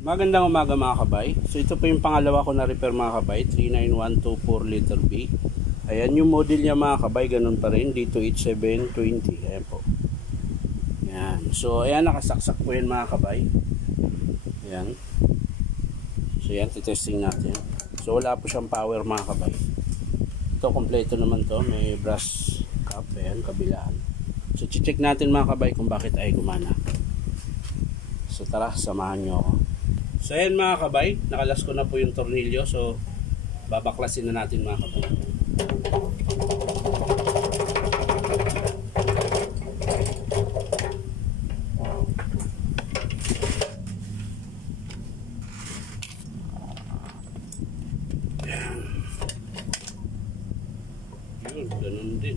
Magandang umaga mga kabay. So ito po yung pangalawa ko na repair mga kabay, 39124 liter B. Ayan yung model niya mga kabay, ganun pa rin, D28720. Ayan po. Ayan. So ayan, nakasaksak po yan mga kabay. Ayan. So ayan, titesting natin. So wala po siyang power mga kabay. Ito kompleto naman to, may brass cap, ayan, kabilaan. So check natin mga kabay kung bakit ay gumana. So tara, samahan nyo ako. So ayan mga kabay, nakalas ko na po yung tornilyo. So babaklasin na natin mga kabay. Yun, ganun din.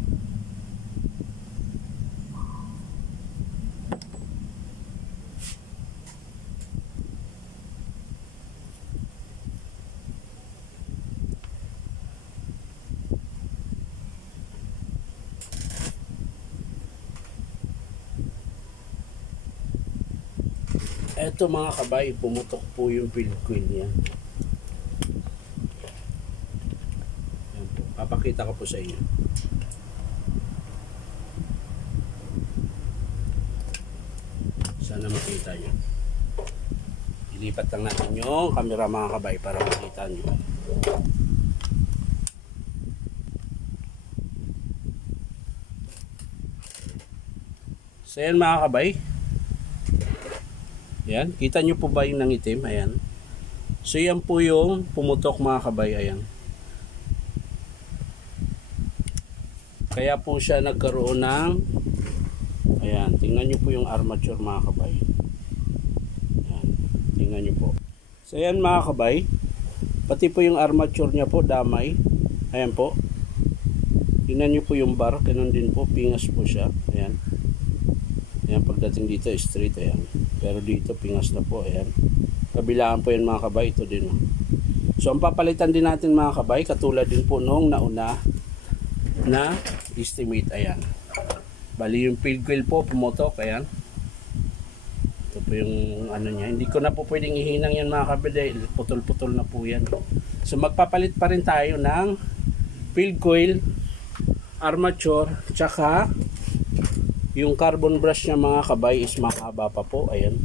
Eto mga kabay, pumutok po yung field coil niya. Ayan po. Papakita ko po sa inyo. Sana makita nyo. Ilipat lang natin yung camera mga kabay para makita nyo. So yan mga kabay. Ayan, kita nyo po ba yung nangitim? Ayan. So yan po yung pumutok mga kabay. Ayan. Kaya po siya nagkaroon ng, ayan, tingnan nyo po yung armature mga kabay. Ayan, tingnan nyo po. So ayan mga kabay, pati po yung armature nya po damay. Ayan po. Tingnan nyo po yung bar, ganun din po, pingas po siya. Ayan. Ayan, pagdating dito straight, ayan. Pero dito pingas na po, ayan. Kabilaan po yan mga kabay, ito din. So ang papalitan din natin mga kabay, katulad din po nung nauna na estimate, ayan. Bali yung field coil po pumutok, ayan. Ito po yung ano niya. Hindi ko na po pwedeng ihinang yan mga kabay, putol-putol na po yan. So magpapalit pa rin tayo ng field coil, armature, tsaka yung carbon brush niya mga kabay is mahaba pa po, ayan.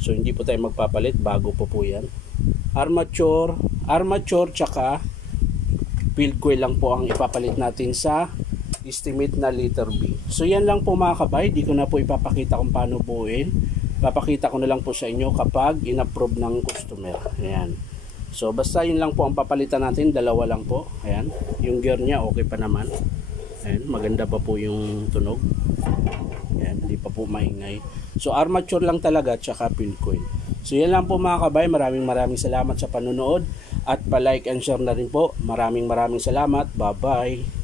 So hindi po tayo magpapalit, bago po yan. Armature tsaka field coil lang po ang ipapalit natin sa estimate na liter B. So yan lang po mga kabay, di ko na po ipapakita kung paano buuin. Papakita ko na lang po sa inyo kapag in-approve ng customer. Ayan. So basta yun lang po ang papalitan natin, dalawa lang po. Ayan. Yung gear niya okay pa naman. Ayan, maganda pa po yung tunog. Ayan, hindi pa po maingay. So armature lang talaga tsaka field coil. So yan lang po mga kabay, maraming salamat sa panonood at pa-like and share na rin po. Maraming salamat. Bye bye.